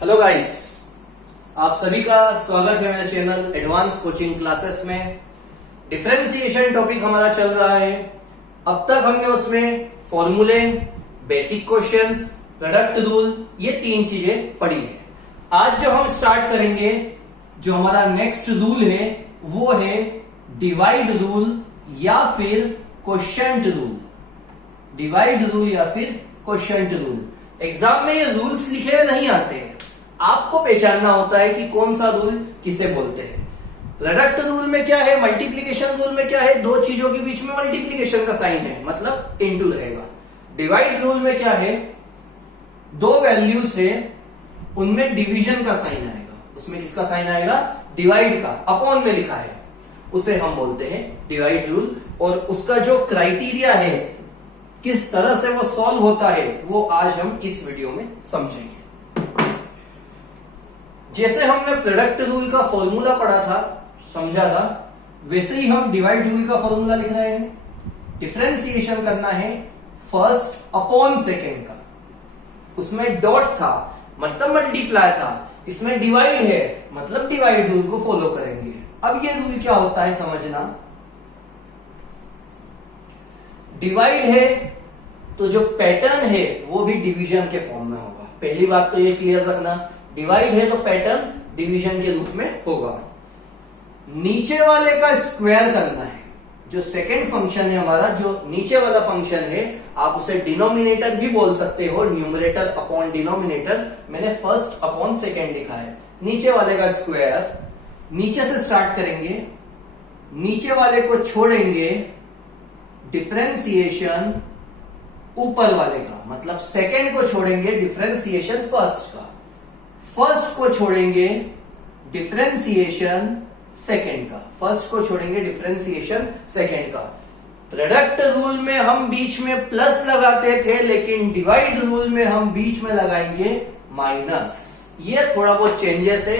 Hello guys, आप सभी का स्वागत है मेरे चैनल एडवांस कोचिंग क्लासेस में। डिफरेंशिएशन टॉपिक हमारा चल रहा है। अब तक हमने उसमें फॉर्मूले, बेसिक क्वेश्चंस, प्रोडक्ट रूल, ये तीन चीजें पढ़ी है। आज जो हम स्टार्ट करेंगे, जो हमारा नेक्स्ट रूल है वो है डिवाइड रूल या फिर क्वोशिएंट रूल। डिवाइड रूल या फिर क्वोशिएंट रूल। एग्जाम में ये रूल्स लिखे हुए नहीं आते हैं, आपको पहचानना होता है कि कौन सा रूल किसे बोलते हैं। प्रोडक्ट रूल में क्या है, मल्टीप्लिकेशन रूल में क्या है, दो चीजों के बीच में मल्टीप्लिकेशन का साइन है, मतलब इनटू रहेगा। डिवाइड रूल में क्या है, दो वैल्यूज है, उनमें डिवीजन का साइन आएगा। उसमें किसका साइन आएगा? डिवाइड का, अपॉन में लिखा है, उसे हम बोलते हैं डिवाइड रूल। और उसका जो क्राइटेरिया है, किस तरह से वो सॉल्व होता है, वो आज हम इस वीडियो में समझेंगे। जैसे हमने प्रोडक्ट रूल का फॉर्मूला पढ़ा था, समझा था, वैसे ही हम डिवाइड रूल का फॉर्मूला लिख रहे हैं। डिफरेंशिएशन करना है फर्स्ट अपॉन सेकेंड का। उसमें डॉट था मतलब मल्टीप्लाई था, इसमें डिवाइड है मतलब डिवाइड रूल को फॉलो करेंगे। अब ये रूल क्या होता है समझना। डिवाइड है तो जो पैटर्न है वो भी डिवीजन के फॉर्म में होगा। पहली बात तो ये क्लियर रखना, डिवाइड है तो पैटर्न डिवीजन के रूप में होगा। नीचे वाले का स्क्वायर करना है। जो सेकेंड फंक्शन है हमारा, जो नीचे वाला फंक्शन है, आप उसे डिनोमिनेटर भी बोल सकते हो, न्यूमरेटर अपॉन डिनोमिनेटर। मैंने फर्स्ट अपॉन सेकेंड लिखा है। नीचे वाले का स्क्वायर, नीचे से स्टार्ट करेंगे, नीचे वाले को छोड़ेंगे, डिफरेंशिएशन ऊपर वाले का, मतलब सेकेंड को छोड़ेंगे, डिफरेंशिएशन फर्स्ट का, फर्स्ट को छोड़ेंगे, डिफरेंशिएशन सेकेंड का, फर्स्ट को छोड़ेंगे, डिफरेंशिएशन सेकेंड का। प्रोडक्ट रूल में हम बीच में प्लस लगाते थे, लेकिन डिवाइड रूल में हम बीच में लगाएंगे माइनस। ये थोड़ा बहुत चेंजेस है।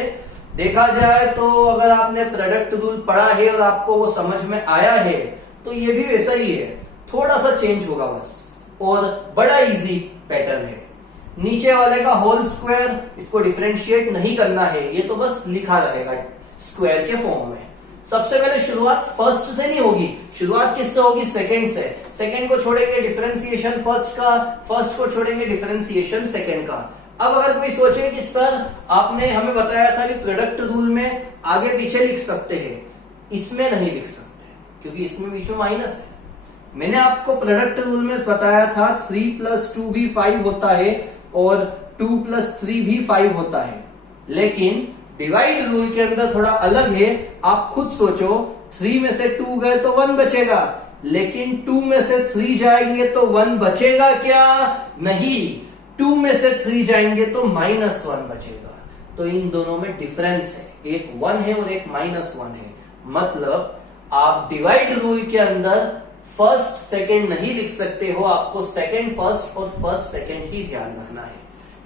देखा जाए तो अगर आपने प्रोडक्ट रूल पढ़ा है और आपको वो समझ में आया है, तो ये भी वैसा ही है, थोड़ा सा चेंज होगा बस, और बड़ा इजी पैटर्न है। नीचे वाले का होल स्क्वायर, इसको डिफरेंशिएट नहीं करना है, ये तो बस लिखा रहेगा स्क्वायर के फॉर्म में। सबसे पहले शुरुआत फर्स्ट से नहीं होगी, शुरुआत किससे होगी? सेकंड से। सेकंड को छोड़ेंगे डिफरेंशिएशन फर्स्ट का, फर्स्ट को छोड़ेंगे डिफरेंशिएशन सेकंड का। अब अगर कोई सोचे कि सर आपने हमें बताया था कि प्रोडक्ट रूल में आगे पीछे लिख सकते हैं, इसमें नहीं लिख सकते क्योंकि इसमें बीच में माइनस है। मैंने आपको प्रोडक्ट रूल में बताया था 3 + 2 भी 5 होता है और 2 + 3 भी 5 होता है, लेकिन डिवाइड रूल के अंदर थोड़ा अलग है। आप खुद सोचो, 3 में से 2 गए तो 1 बचेगा, लेकिन 2 में से 3 जाएंगे तो 1 बचेगा क्या? नहीं, 2 में से 3 जाएंगे तो -1 बचेगा। तो इन दोनों में डिफरेंस है, एक 1 है और एक -1 है। मतलब आप डिवाइड रूल के अंदर फर्स्ट सेकेंड नहीं लिख सकते हो, आपको सेकेंड फर्स्ट और फर्स्ट सेकेंड ही ध्यान रखना है।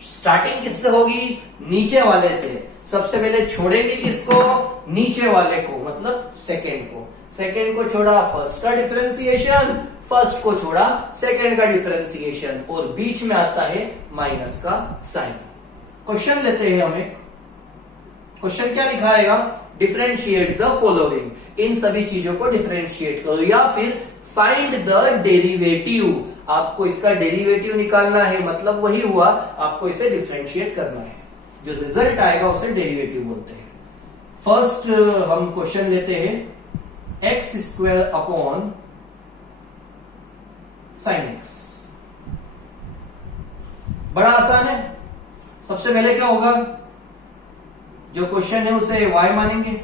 स्टार्टिंग किससे होगी? नीचे वाले से। सबसे पहले छोड़ेंगे किसको? नीचे वाले को, मतलब सेकेंड को। सेकेंड को छोड़ा फर्स्ट का डिफरेंशिएशन, फर्स्ट को छोड़ा सेकेंड का डिफरेंशिएशन, और बीच में आता है माइनस का साइन। क्वेश्चन लेते हैं हम एक। क्वेश्चन क्या लिखाएगा? Differentiate the following. इन सभी चीजों को डिफरेंशिएट करो, या फिर फाइंड द डेरिवेटिव। आपको इसका डेरिवेटिव निकालना है, मतलब वही हुआ, आपको इसे डिफरेंशिएट करना है। जो रिजल्ट आएगा उसे डेरिवेटिव बोलते हैं। फर्स्ट हम क्वेश्चन लेते हैं, x² अपॉन sin x। बड़ा आसान है। सबसे पहले क्या होगा, जो क्वेश्चन है उसे y मानेंगे,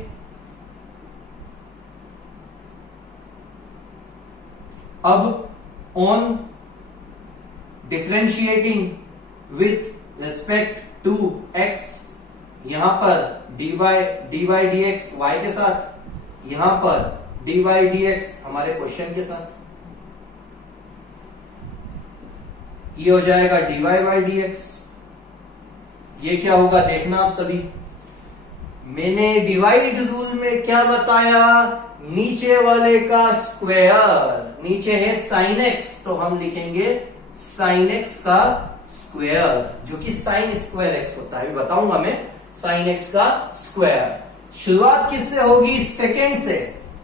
अब on differentiating with respect to x, यहां पर dy dx y के साथ, यहां पर dy dx हमारे क्वेश्चन के साथ, ये हो जाएगा dy dx। ये क्या होगा देखना आप सभी। मैंने डिवाइड रूल में क्या बताया? नीचे वाले का स्क्वायर, नीचे है sin x, तो हम लिखेंगे sin x का स्क्वायर, जो कि साइन स्क्वायर एक्स होता है, बताऊंगा मैं साइन एक्स का स्क्वायर। शुरुआत किससे होगी? सेकेंड से।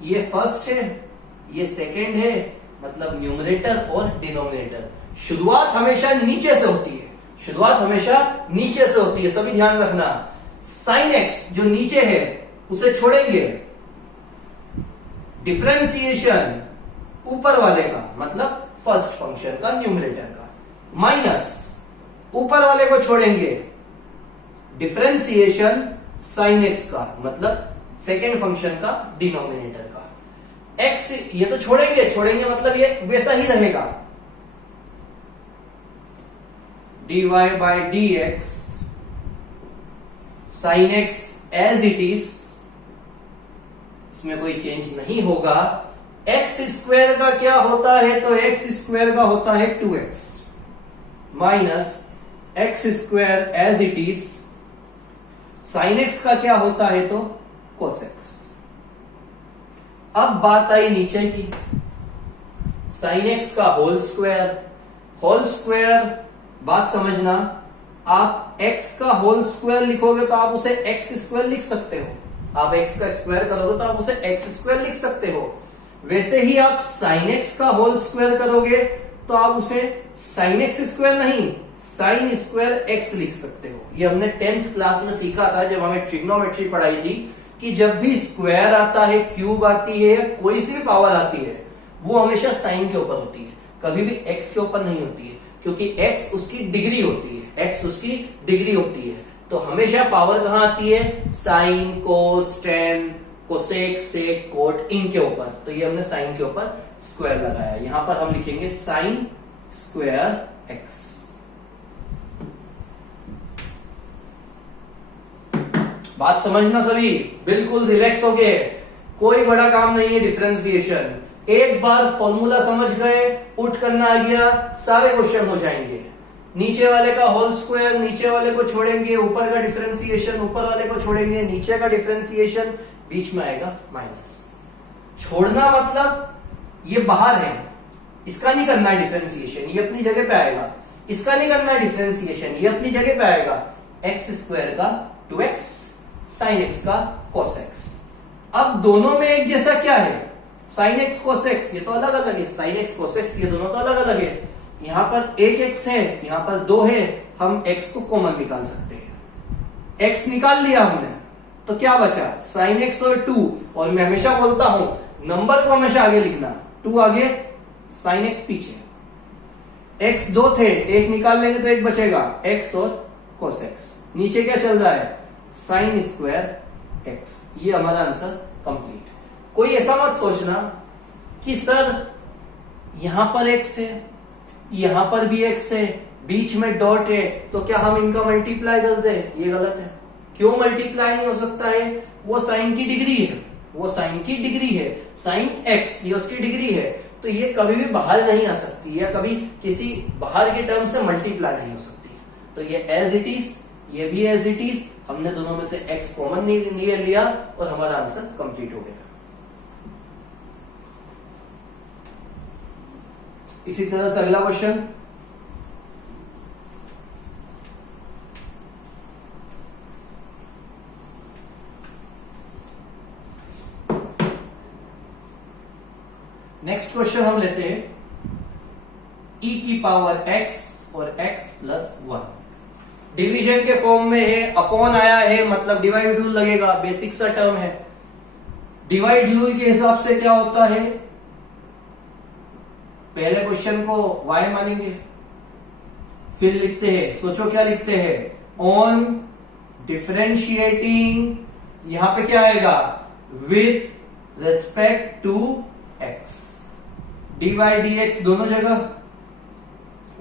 ये फर्स्ट है, ये सेकेंड है, मतलब न्यूमरेटर और डिनोमिनेटर। शुरुआत हमेशा नीचे से होती है, शुरुआत हमेशा नीचे से होती है, सभी ध्यान रखना। साइन एक्स जो नीचे है उसे छोड़ेंगे, डिफरेंशिएशन ऊपर वाले का, मतलब फर्स्ट फंक्शन का, न्यूमरेटर का, माइनस ऊपर वाले को छोड़ेंगे, डिफरेंशिएशन साइन एक्स का, मतलब सेकेंड फंक्शन का, डिनोमिनेटर का। एक्स ये तो छोड़ेंगे, छोड़ेंगे मतलब ये वैसा ही रहेगा, dy by d x sine x as it is, इसमें कोई चेंज नहीं होगा। एक्स स्क्वायर का क्या होता है? तो एक्स स्क्वायर का होता है 2x minus x square as it is. Sine x का क्या होता है? तो cos x। अब बात आई नीचे की, साइन एक्स का होल स्क्वायर। होल स्क्वायर, बात समझना, आप x का होल स्क्वायर लिखोगे तो आप उसे x स्क्वायर लिख सकते हो। आप x का स्क्वायर करोगे तो आप उसे x स्क्वायर लिख सकते हो। वैसे ही आप साइन एक्स का होल स्क्वायर करोगे तो आप उसे साइन एक्स स्क्वायर नहीं, साइन स्क्वायर एक्स लिख सकते हो। ये हमने 10th क्लास में सीखा था जब हमें ट्रिग्नोमेट्री पढ़ाई थी, कि जब भी स्क्वायर आता है, क्यूब आती है, कोई सी भी पावर आती है, वो हमेशा साइन के ऊपर होती है, कभी भी एक्स के ऊपर नहीं होती है, क्योंकि एक्स उसकी डिग्री होती है, एक्स उसकी डिग्री होती है। तो हमेशा पावर कहां आती है? साइन, कोस, टेन, कोसेक, सेक, कोट, इनके ऊपर। तो ये हमने साइन के ऊपर स्क्वायर लगाया, यहां पर हम लिखेंगे साइन स्क्वायर एक्स। बात समझना सभी, बिल्कुल रिलैक्स हो गए, कोई बड़ा काम नहीं है डिफरेंशिएशन। एक बार फॉर्मूला समझ गए, पुट करना आ गया, सारे क्वेश्चन हो जाएंगे। नीचे वाले का होल स्क्वायर, नीचे वाले को छोड़ेंगे, ऊपर का डिफरेंशिएशन, ऊपर वाले को छोड़ेंगे, नीचे का डिफरेंशिएशन, बीच में आएगा माइनस। छोड़ना मतलब ये बाहर है, इसका नहीं करना है डिफरेंशिएशन, ये अपनी जगह पे आएगा। इसका नहीं करना है डिफरेंशिएशन, ये अपनी जगह पे आएगा। एक्स स्क्वायर का 2x, साइन एक्स का cos x। अब दोनों में एक जैसा क्या है? साइन एक्स cos x, ये तो अलग अलग है। साइन एक्स cos x, ये दोनों तो अलग अलग है। यहां पर एक x है, यहां पर 2 है, हम x को कॉमन निकाल सकते हैं। x निकाल लिया हमने, तो क्या बचा? साइन एक्स और 2। और मैं हमेशा बोलता हूं, नंबर को हमेशा आगे लिखना, 2 आगे, साइन एक्स पीछे। x 2 थे, एक निकाल लेंगे तो एक बचेगा, x और cos x। नीचे क्या चल रहा है? Sine square x. ये हमारा आंसर कंप्लीट। कोई ऐसा मत सोचना कि सर यहां पर x है, यहां पर भी x है, बीच में डॉट है, तो क्या हम इनका मल्टीप्लाई कर दें? ये गलत है। क्यों मल्टीप्लाई नहीं हो सकता है? वो साइन की डिग्री है, वो साइन की डिग्री है, साइन एक्स ये उसकी डिग्री है, तो ये कभी भी बाहर नहीं आ सकती, या कभी किसी बाहर के टर्म से मल्टीप्लाई नहीं हो सकती है। तो ये एज इट इज, ये भी एज इट इज, हमने दोनों में से x कॉमन नहीं लिया और हमारा आंसर कंप्लीट हो गया। इसी तरह से अगला क्वेश्चन, नेक्स्ट क्वेश्चन हम लेते हैं e की पावर x और x प्लस 1। डिवीजन के फॉर्म में है, अपॉन आया है, मतलब डिवाइड रूल लगेगा, बेसिक सा टर्म है। डिवाइड रूल के हिसाब से क्या होता है? पहले क्वेश्चन को y मानेंगे, फिर लिखते हैं, सोचो क्या लिखते हैं? ऑन डिफरेंशिएटिंग, यहां पे क्या आएगा? With respect to x, dy dx दोनों जगह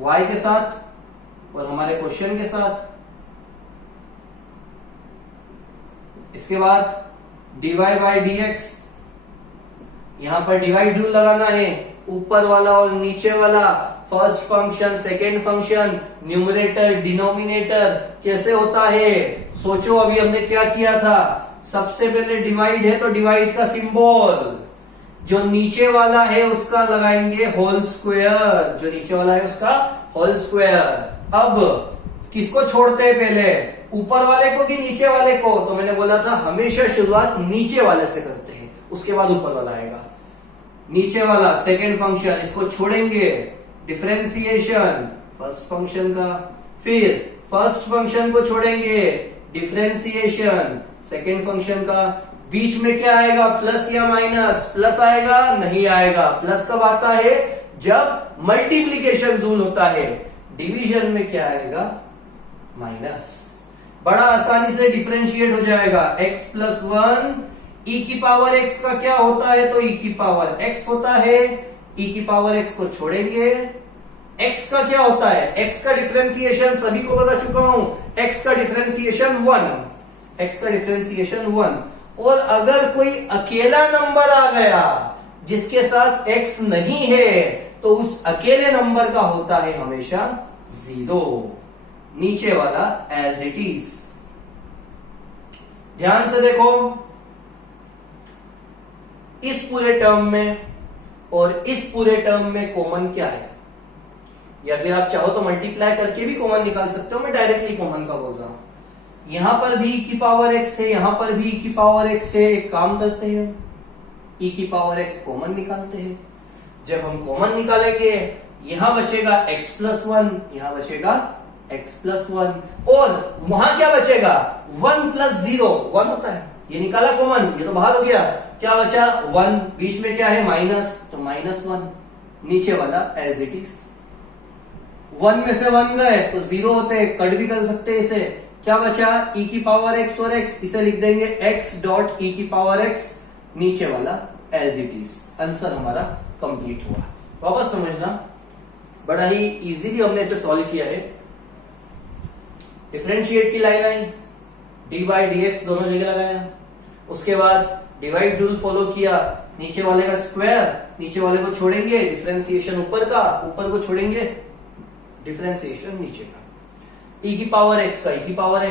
y के साथ और हमारे क्वेश्चन के साथ। इसके बाद dy बाई dx, यहां पर डिवाइड रूल लगाना है, ऊपर वाला और नीचे वाला, first function, second function, numerator, denominator, कैसे होता है? सोचो अभी हमने क्या किया था। सबसे पहले डिवाइड है तो डिवाइड का सिंबल, जो नीचे वाला है उसका लगाएंगे होल स्क्वायर, जो नीचे वाला है उसका होल स्क्वायर। अब किसको छोड़ते हैं पहले, ऊपर वाले को कि नीचे वाले को? तो मैंने बोला था हमेशा शुरुआत नीचे वाले से करते हैं, उसके बाद ऊपर वाला आएगा। नीचे वाला सेकेंड फंक्शन, इसको छोड़ेंगे, डिफरेंशिएशन फर्स्ट फंक्शन का, फिर फर्स्ट फंक्शन को छोड़ेंगे, डिफरेंशिएशन सेकेंड फंक्शन का। बीच में क्या आएगा, प्लस या माइनस? प्लस आएगा, नहीं आएगा। प्लस कब आता है, जब मल्टीप्लीकेशन रूल होता है। डिवीजन में क्या आएगा, माइनस। बड़ा आसानी से डिफरेंशिएट हो जाएगा। x प्लस वन, e की पावर x का क्या होता है, तो e की पावर x होता है। e की पावर x को छोड़ेंगे, x का क्या होता है, x का डिफरेंशिएशन सभी को बता चुका हूं, x का डिफरेंशिएशन 1, x का डिफरेंशिएशन 1। और अगर कोई अकेला नंबर आ गया जिसके साथ x नहीं है, तो उस अकेले नंबर का होता है हमेशा 0, नीचे वाला एज इट इज। ध्यान से देखो, इस पूरे टर्म में और इस पूरे टर्म में कॉमन क्या है, या फिर आप चाहो तो मल्टीप्लाई करके भी कॉमन निकाल सकते हो, मैं डायरेक्टली कॉमन का बोल रहा हूं। यहां पर भी e की पावर x है, यहां पर भी e की पावर x है। एक काम करते हैं, e की पावर x कॉमन निकालते हैं। जब हम कॉमन निकालेंगे, यहां बचेगा x प्लस वन, यहां बचेगा x प्लस वन, और वहां क्या बचेगा, 1 प्लस 0, 1 होता है। ये निकाला कॉमन, ये तो बाहर हो गया, क्या बचा 1, बीच में क्या है माइनस, तो -1, नीचे वाला एज इट इज। 1 में से 1 गए तो 0 होते, कट भी कर सकते हैं इसे। क्या बचा, e की पावर x और x, इसे लिख देंगे x डॉट e की पावर x, नीचे वाला एज इट इज। आंसर हमारा कंप्लीट हुआ। वापस समझना, बड़ा ही इजीली हमने इसे सॉल्व किया है। डिफरेंशिएट की लाइन आई, dy dx दोनों जगह लगाया, उसके बाद डिवाइड रूल फॉलो किया, नीचे वाले का स्क्वायर, नीचे वाले को छोड़ेंगे, डिफरेंशिएशन ऊपर का, ऊपर को छोड़ेंगे, डिफरेंशिएशन नीचे का। e की पावर x का, e की पावर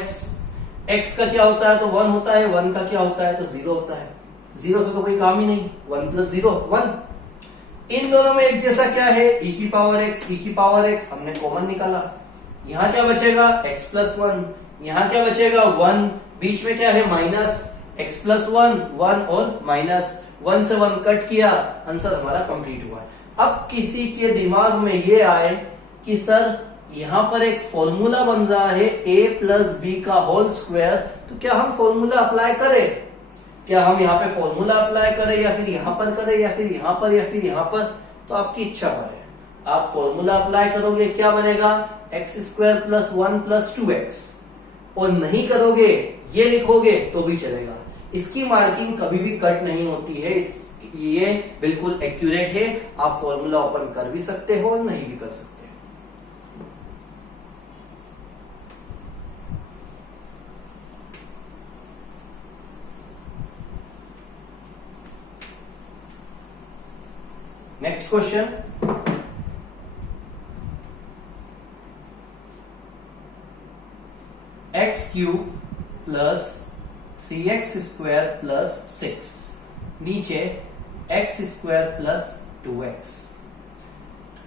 x का क्या होता है, तो 1 होता है, 1 का क्या होता है, तो 0 होता है। 0 से तो कोई काम ही नहीं, 1 प्लस 0 1। इन दोनों में एक जैसा क्या है, e की पावर x, e की पावर x, हमने कॉमन निकाला। यहां क्या बचेगा, x प्लस 1, यहां क्या बचेगा 1, बीच में क्या है माइनस, x प्लस 1, 1 और माइनस, 1 से 1 कट किया, आंसर हमारा कंप्लीट हुआ। अब किसी के दिमाग में ये आए कि सर यहां पर एक फॉर्मूला बन रहा है a प्लस बी का होल स्क्वायर, तो क्या हम फॉर्मूला अप्लाई करें, क्या हम यहाँ पे फॉर्मूला अप्लाई करें, या फिर यहां पर करें, या फिर यहां पर, या फिर यहां पर? तो आपकी इच्छा पर है। आप फॉर्मूला अप्लाई करोगे, क्या बनेगा, x square plus 1 plus 2x, और नहीं करोगे, ये लिखोगे तो भी चलेगा। इसकी मार्किंग कभी भी कट नहीं होती है, ये बिल्कुल एक्यूरेट है। आप फॉर्मूला ओपन कर भी सकते हो और नहीं भी कर सकते। Next question, x cube plus 3x square plus 6, नीचे x square plus 2x।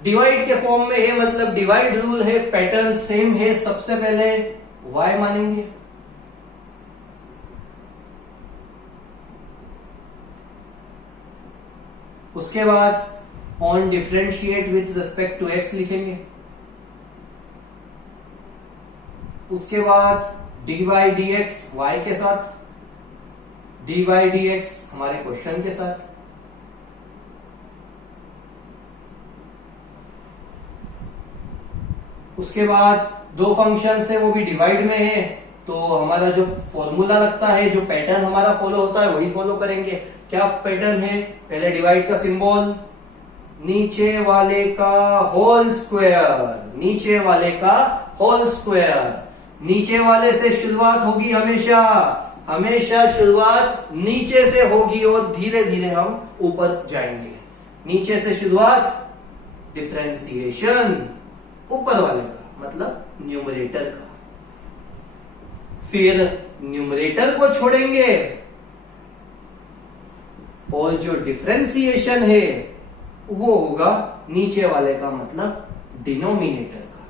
Divide के फॉर्म में है, मतलब डिवाइड रूल है, पैटर्न सेम है। सबसे पहले y मानेंगे, उसके बाद on differentiate with respect to x लिखेंगे, उसके बाद dy dx y के साथ, dy dx हमारे क्वेश्चन के साथ, उसके बाद दो फंक्शन है वो भी डिवाइड में है, तो हमारा जो फॉर्मूला लगता है, जो पैटर्न हमारा फॉलो होता है वही फॉलो करेंगे। क्या पैटर्न है, पहले डिवाइड का सिंबल, नीचे वाले का होल स्क्वायर, नीचे वाले का होल स्क्वायर। नीचे वाले से शुरुआत होगी, हमेशा हमेशा शुरुआत नीचे से होगी और धीरे धीरे हम ऊपर जाएंगे। नीचे से शुरुआत, डिफरेंशिएशन ऊपर वाले का, मतलब न्यूमरेटर का, फिर न्यूमरेटर को छोड़ेंगे और जो डिफरेंशिएशन है वो होगा नीचे वाले का, मतलब डिनोमिनेटर का।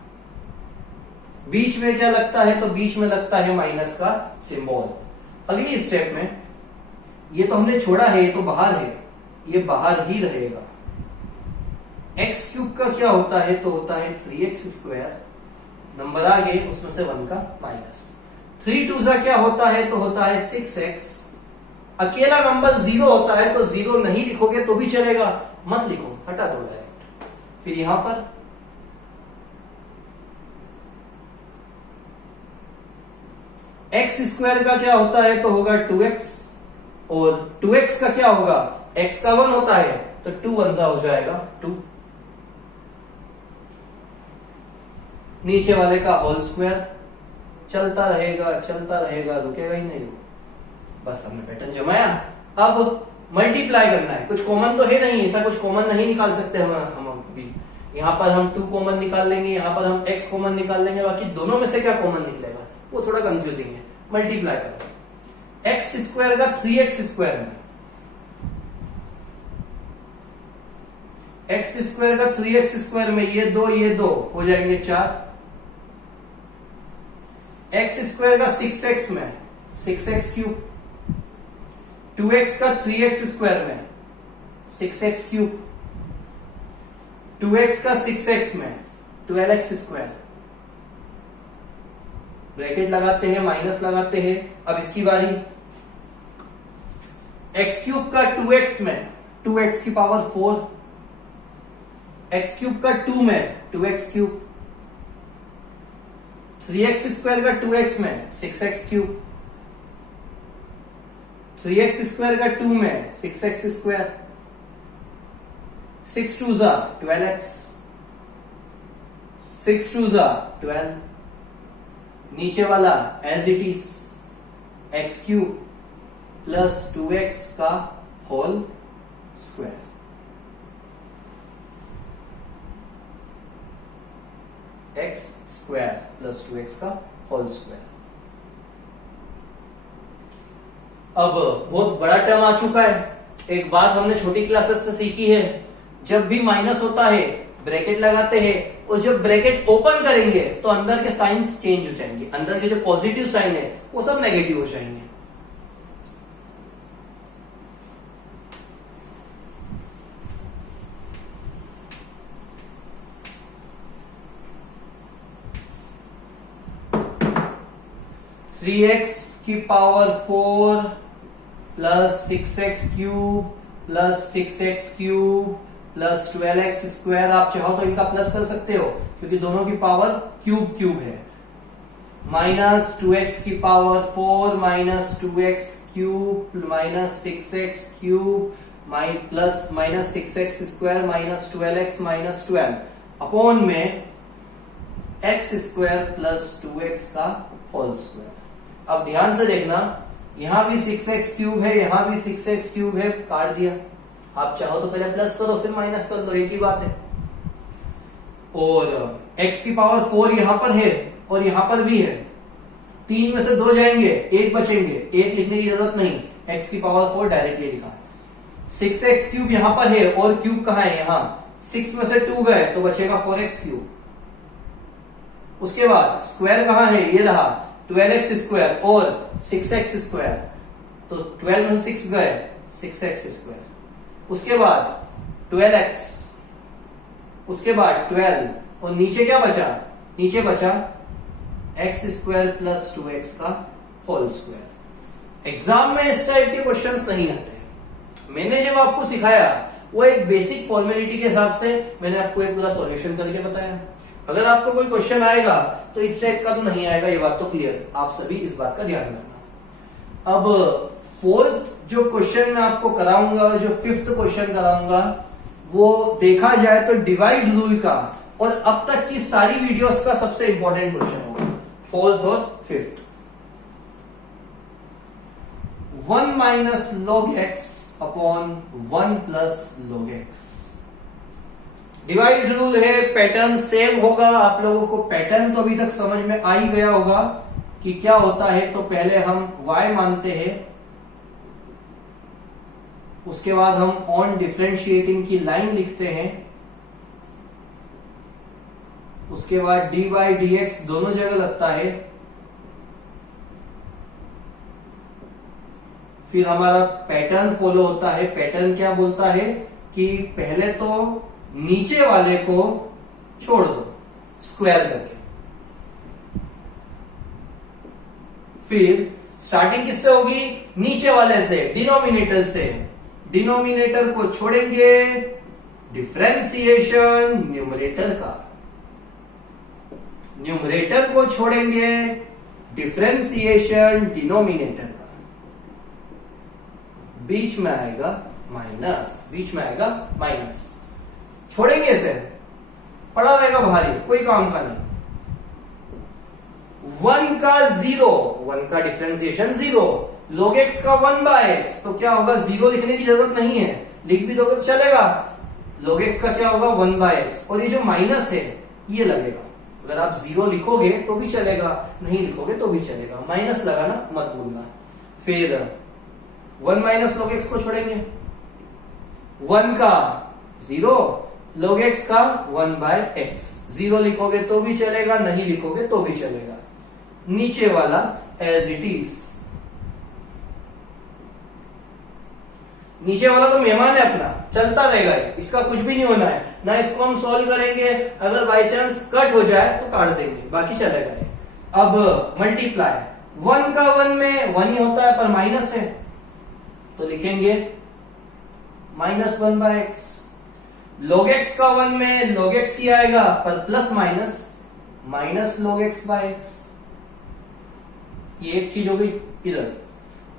बीच में क्या लगता है, तो बीच में लगता है माइनस का सिंबल। अगली स्टेप में ये तो हमने छोड़ा है, ये तो बाहर है, ये बाहर ही रहेगा। एक्स क्यूब का क्या होता है, तो होता है 3x स्क्वायर, नंबर आ गए उसमें से 1 का माइनस। 3 2 सा क्या होता है, तो होता है 6x। अकेला नंबर 0 होता है तो 0 नहीं लिखोगे तो भी चलेगा, मत लिखो, हटा दो डायरेक्ट। फिर यहां पर x स्क्वायर का क्या होता है, तो होगा 2x, और 2x का क्या होगा, x का 1 होता है तो 2 1 सा हो जाएगा 2। नीचे वाले का होल स्क्वायर, चलता रहेगा, रुकेगा ही नहीं। बस हमने पैटर्न जमाया। अब मल्टीप्लाई करना है, कुछ कॉमन तो है नहीं, ऐसा कुछ कॉमन नहीं निकाल सकते हम अभी। यहां पर हम 2 कॉमन निकाल लेंगे, यहां पर हम x कॉमन निकाल लेंगे, बाकी दोनों में से क्या कॉमन निकलेगा वो थोड़ा कंफ्यूजिंग है। मल्टीप्लाई करो x स्क्वायर का 3x स्क्वायर में, x स्क्वायर का 3x स्क्वायर में ये दो हो जाएंगे 4। x स्क्वायर का 6x में 6x क्यूब, 2x का 3x स्क्वायर में 6x क्यूब, 2x का 6x में 12x स्क्वायर। ब्रैकेट लगाते हैं, माइनस लगाते हैं। अब इसकी बारी, x क्यूब का 2x में 2x की पावर 4, x क्यूब का 2 में 2x क्यूब, 3x स्क्वायर का 2x में 6x क्यूब, 3x स्क्वायर का 2 में 6x स्क्वायर, 6 2 जा 12x, 6 2 जा 12। नीचे वाला as it is x cube plus 2x का whole square. x square plus 2x का होल स्क्वायर। अब बहुत बड़ा टर्म आ चुका है। एक बात हमने छोटी क्लासेस से सीखी है, जब भी माइनस होता है ब्रैकेट लगाते हैं, और जब ब्रैकेट ओपन करेंगे तो अंदर के साइंस चेंज हो जाएंगे, अंदर के जो पॉजिटिव साइन है वो सब नेगेटिव हो जाएंगे। थ्री एक्स की power 4 plus 6x cube plus 6x cube plus 12x square. आप चाहो तो इनका प्लस कर सकते हो क्योंकि दोनों की पावर क्यूब क्यूब है। माइनस 2x की power 4 minus 2x cube minus 6x cube plus minus 6x square minus 12x minus 12 upon में x स्क्वायर प्लस 2x का होल स्क्वायर। अब ध्यान से देखना, यहां भी 6x क्यूब है, यहां भी 6x क्यूब है, काट दिया। आप चाहो तो पहले प्लस करो फिर माइनस कर लो, एक ही बात है। और x की पावर 4 यहां पर है और यहां पर भी है, 3 में से 2 जाएंगे, 1 बचेंगे, 1 लिखने की जरूरत नहीं, x की पावर 4 डायरेक्टली लिखा। 6x क्यूब यहां पर है और क्यूब कहां है, यहां 6 में से 2 गए तो बचेगा 4x क्यूब। उसके बाद स्क्वायर कहां है, ये रहा 12x स्क्वायर और 6x स्क्वायर, तो 12 में से 6 गए 6x स्क्वायर। उसके बाद 12x, उसके बाद 12 और नीचे क्या बचा, नीचे बचा x स्क्वायर प्लस 2x का होल स्क्वायर। एग्जाम में इस टाइप के क्वेश्चंस नहीं आते। मैंने जब आपको सिखाया वो एक बेसिक फॉर्मेलिटी के हिसाब से मैंने आपको एक पूरा सॉल्यूशन करके बताया। अगर आपको कोई क्वेश्चन आएगा तो इस टाइप का तो नहीं आएगा, ये बात तो क्लियर। आप सभी इस बात का ध्यान रखना। अब फोर्थ जो क्वेश्चन मैं आपको कराऊंगा और जो फिफ्थ क्वेश्चन कराऊंगा वो देखा जाए तो डिवाइड रूल का और अब तक की सारी वीडियोस का सबसे इंपॉर्टेंट क्वेश्चन होगा, फोर्थ और fifth. 1 minus log x upon 1 plus log x. Divide rule है, पैटर्न सेम होगा। आप लोगों को पैटर्न तो अभी तक समझ में आ ही गया होगा कि क्या होता है। तो पहले हम y मानते हैं, उसके बाद हम ऑन डिफरेंशिएटिंग की लाइन लिखते हैं, उसके बाद dy dx दोनों जगह लगता है। फिर हमारा पैटर्न फॉलो होता है। पैटर्न क्या बोलता है कि पहले तो नीचे वाले को छोड़ दो स्क्वायर करके, फिर स्टार्टिंग किससे होगी, नीचे वाले से, डिनोमिनेटर से। डिनोमिनेटर को छोड़ेंगे, डिफरेंशिएशन न्यूमरेटर का। न्यूमरेटर को छोड़ेंगे, डिफरेंशिएशन डिनोमिनेटर का। बीच में आएगा माइनस, बीच में आएगा माइनस। छोड़ेंगे इसे, पड़ा रहेगा भारी, कोई काम का नहीं। 1 का 0, 1 का डिफरेंशिएशन 0, log x का 1/x, तो क्या होगा, 0 लिखने की जरूरत नहीं है, लिख भी दोगे तो चलेगा। log x का क्या होगा, 1/x, और ये जो माइनस है ये लगेगा। अगर आप 0 लिखोगे तो भी चलेगा, नहीं लिखोगे तो भी चलेगा, माइनस लगाना मत भूलना। फिर 1 माइनस log x को छोड़ेंगे, 1 का 0, log x का 1/x। 0 लिखोगे तो भी चलेगा, नहीं लिखोगे तो भी चलेगा। नीचे वाला एज इट इज। नीचे वाला तो मेहमान है अपना, चलता रहेगा, इसका कुछ भी नहीं होना है ना। इसको हम सॉल्व करेंगे, अगर बाई चांस कट हो जाए तो काट देंगे, बाकी चलेगा ये। अब मल्टीप्लाई, 1 का 1 में 1 ही होता है पर माइनस है, तो लिखेंगे -1/x। log x का 1 में log x ही आएगा पर plus minus, minus log x/x। ये एक चीज हो गई। इधर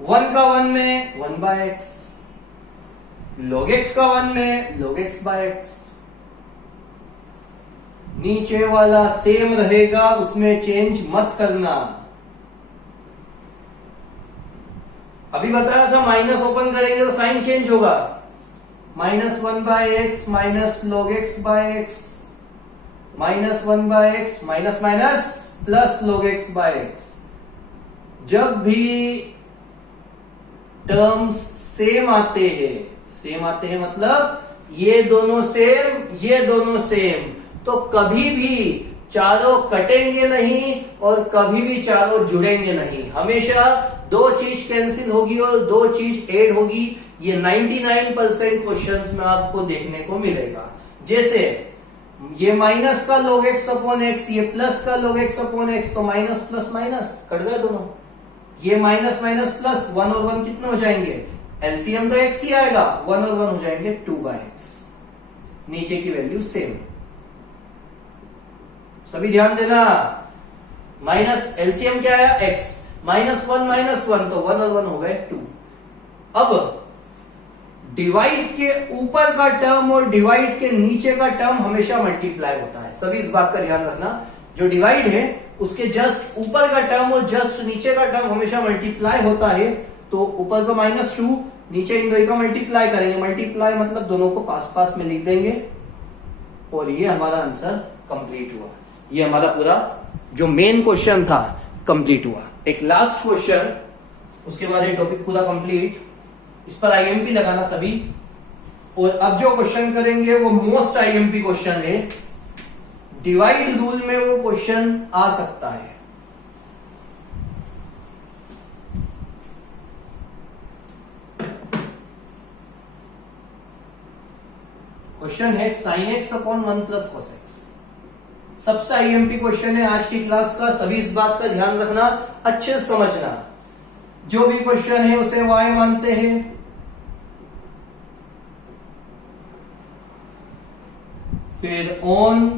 1 का 1 में 1/x, log x का 1 में log x/x। नीचे वाला सेम रहेगा, उसमें चेंज मत करना। अभी बताया था माइनस ओपन करेंगे तो साइन चेंज होगा। -1/x minus log x/x, -1/x minus minus plus log x/x। जब भी टर्म्स सेम आते हैं मतलब ये दोनों सेम, ये दोनों सेम, तो कभी भी चारों कटेंगे नहीं और कभी भी चारों जुड़ेंगे नहीं। हमेशा दो चीज कैंसिल होगी और दो चीज ऐड होगी। ये 99% क्वेश्चंस में आपको देखने को मिलेगा। जैसे ये माइनस का log x/x, ये प्लस का log x/x, तो माइनस प्लस माइनस कट गए दोनों। ये माइनस माइनस प्लस, 1 और 1 कितने हो जाएंगे, एलसीएम तो x ही आएगा, 1 और 1 हो जाएंगे 2/x। नीचे की वैल्यू सेम। सभी ध्यान देना, माइनस एलसीएम क्या आया x, -1 तो 1 और 1 हो गए 2। अब डिवाइड के ऊपर का टर्म और डिवाइड के नीचे का टर्म हमेशा मल्टीप्लाई होता है। सभी इस बात का ध्यान रखना, जो डिवाइड है उसके जस्ट ऊपर का टर्म और जस्ट नीचे का टर्म हमेशा मल्टीप्लाई होता है। तो ऊपर का -2, नीचे इन दोनों का मल्टीप्लाई करेंगे। मल्टीप्लाई मतलब दोनों को पास पास में लिख देंगे और ये हमारा आंसर कंप्लीट हुआ। ये हमारा पूरा जो मेन क्वेश्चन था कंप्लीट हुआ। एक लास्ट क्वेश्चन, उसके बाद ये टॉपिक पूरा कंप्लीट। इस पर आईएमपी लगाना सभी। और अब जो क्वेश्चन करेंगे वो मोस्ट आईएमपी क्वेश्चन है। डिवाइड रूल में वो क्वेश्चन आ सकता है। क्वेश्चन है sin x/1 + cos x। सबसे आईएमपी क्वेश्चन है आज की क्लास का। सभी इस बात का ध्यान रखना, अच्छे से समझना। जो भी क्वेश्चन है उसे y मानते हैं, फिर on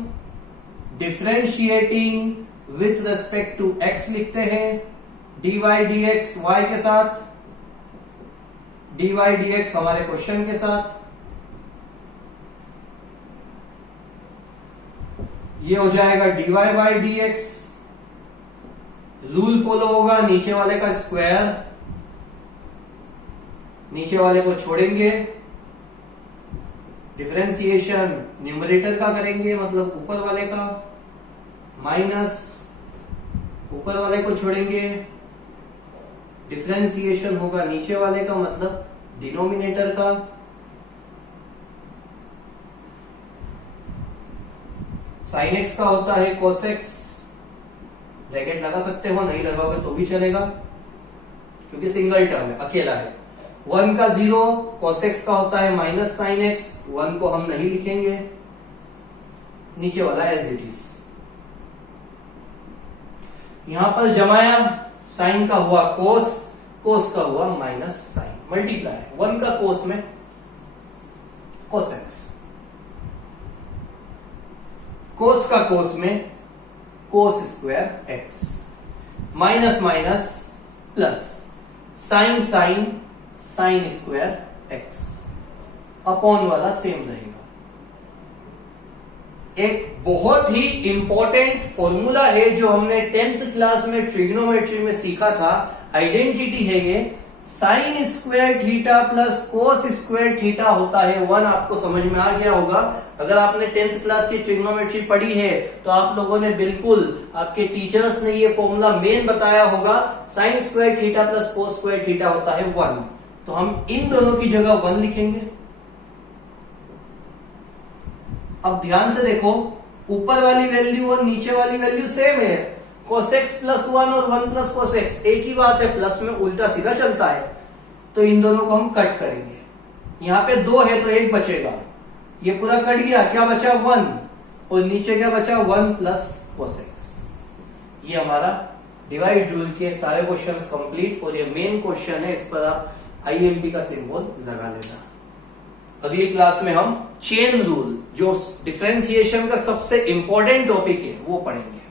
differentiating with respect to x लिखते हैं। dy dx y के साथ, dy dx हमारे क्वेश्चन के साथ। ये हो जाएगा dy by dx। Rule follow होगा, नीचे वाले का स्क्वायर, नीचे वाले को छोड़ेंगे, डिफरेंशिएशन न्यूमरेटर का करेंगे मतलब ऊपर वाले का, माइनस ऊपर वाले को छोड़ेंगे, डिफरेंशिएशन होगा नीचे वाले का मतलब डिनोमिनेटर का। साइन एक्स का होता है cos x, ब्रैकेट लगा सकते हो, नहीं लगाओगे तो भी चलेगा क्योंकि सिंगल टर्म है, अकेला है। 1 का 0, cos x का होता है माइनस साइन एक्स, 1 को हम नहीं लिखेंगे, नीचे वाला एज इट इज। यहां पर जमाया, साइन का हुआ कोस, कोस का हुआ माइनस साइन, मल्टीप्लाई 1 का कोस में cos x, कोस का कोस में cos square x, minus minus plus, sine sine sine square x, upon वाला सेम रहेगा। एक बहुत ही इंपॉर्टेंट फॉर्मूला है जो हमने 10th क्लास में ट्रिग्नोमेट्री में सीखा था, आइडेंटिटी है ये, sine square theta plus cos square theta होता है 1। आपको समझ में आ गया होगा। अगर आपने 10th क्लास की ट्रिग्नोमेट्री पढ़ी है तो आप लोगों ने बिल्कुल, आपके टीचर्स ने ये फॉर्मूला मेन बताया होगा, sine square theta plus cos square theta होता है 1। तो हम इन दोनों की जगह 1 लिखेंगे। अब ध्यान से देखो, ऊपर वाली वैल्यू और नीचे वाली वैल्यू सेम है, cos x प्लस 1 और 1 प्लस cos x एक ही बात है, प्लस में उल्टा सीधा चलता है। तो इन दोनों को हम कट करेंगे, यहां पे 2 है तो 1 बचेगा, ये पूरा कट गया, क्या बचा 1, और नीचे क्या बचा 1 प्लस cos x। ये हमारा डिवाइड रूल के सारे क्वेश्चंस कंप्लीट, और ये मेन क्वेश्चन है, इस पर आप IMP का सिंबल लगा लेना। अगली क्लास में हम चेन रूल, जो डिफरेंशिएशन का सबसे इंपॉर्टेंट टॉपिक है, वो पढ़ेंगे।